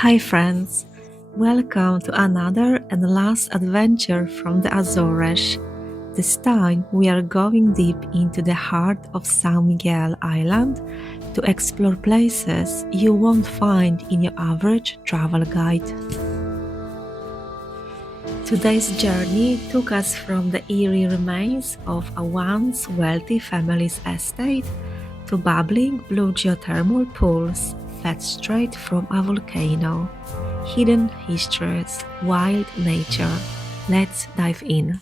Hi friends, welcome to another and last adventure from the Azores. This time we are going deep into the heart of São Miguel Island to explore places you won't find in your average travel guide. Today's journey took us from the eerie remains of a once wealthy family's estate to bubbling blue geothermal pools fed straight from a volcano. Hidden histories, wild nature. Let's dive in.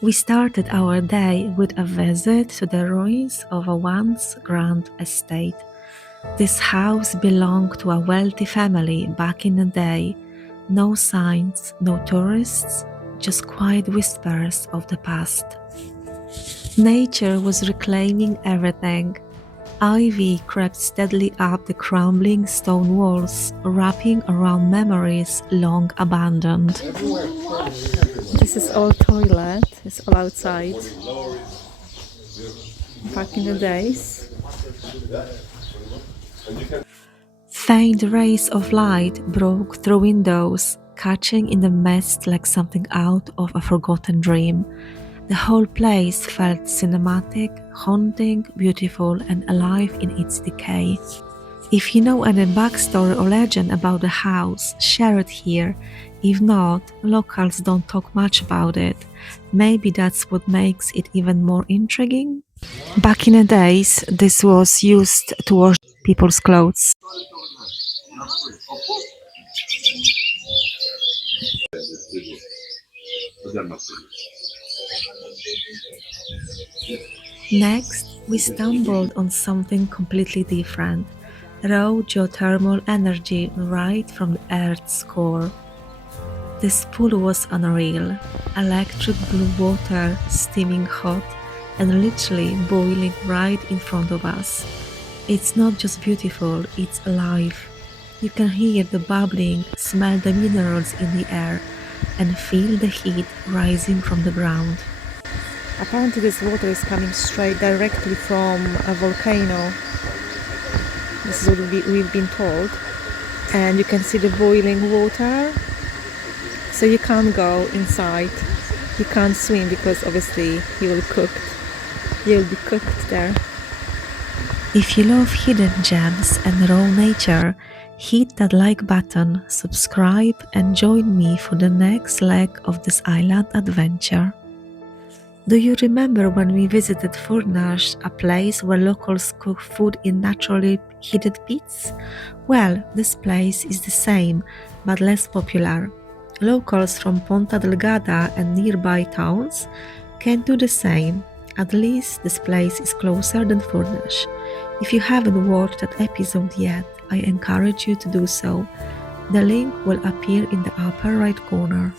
We started our day with a visit to the ruins of a once grand estate. This house belonged to a wealthy family back in the day. No signs, no tourists, just quiet whispers of the past. Nature was reclaiming everything. Ivy crept steadily up the crumbling stone walls, wrapping around memories long abandoned. This is all toilet, it's all outside. Back in the days. Faint rays of light broke through windows, catching in the mist like something out of a forgotten dream. The whole place felt cinematic, haunting, beautiful, and alive in its decay. If you know any backstory or legend about the house, share it here. If not, locals don't talk much about it. Maybe that's what makes it even more intriguing. Back in the days, this was used to wash people's clothes. Next, we stumbled on something completely different. Raw geothermal energy right from the Earth's core. This pool was unreal. Electric blue water, steaming hot, and literally boiling right in front of us. It's not just beautiful, it's alive. You can hear the bubbling, smell the minerals in the air, and feel the heat rising from the ground. Apparently this water is coming straight directly from a volcano. This is what we've been told. And you can see the boiling water. So you can't go inside. You can't swim because obviously you'll be cooked there. If you love hidden gems and raw nature, hit that like button, subscribe, and join me for the next leg of this island adventure. Do you remember when we visited Furnash, a place where locals cook food in naturally hidden pits? Well, this place is the same, but less popular. Locals from Ponta Delgada and nearby towns can do the same. At least this place is closer than Furnash. If you haven't watched that episode yet, I encourage you to do so. The link will appear in the upper right corner.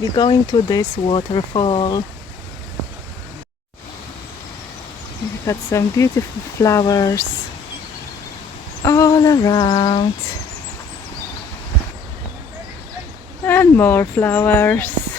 We're going to this waterfall. We've got some beautiful flowers all around. And more flowers.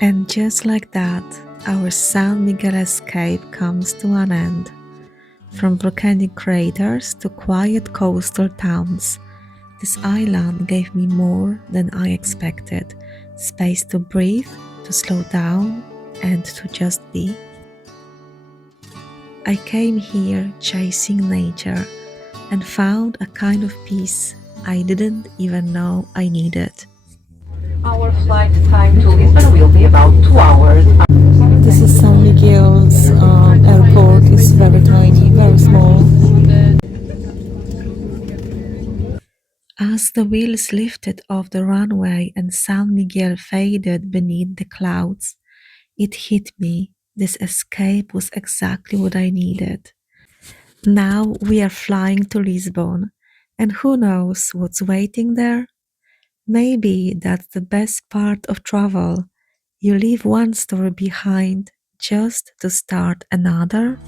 And just like that, our São Miguel escape comes to an end. From volcanic craters to quiet coastal towns, this island gave me more than I expected. Space to breathe, to slow down, and to just be. I came here chasing nature and found a kind of peace I didn't even know I needed. Our flight time to Lisbon will be about 2 hours. This is São Miguel's airport. It's very tiny, very small. As the wheels lifted off the runway and San Miguel faded beneath the clouds, it hit me. This escape was exactly what I needed. Now we are flying to Lisbon, and who knows what's waiting there? Maybe that's the best part of travel. You leave one story behind just to start another.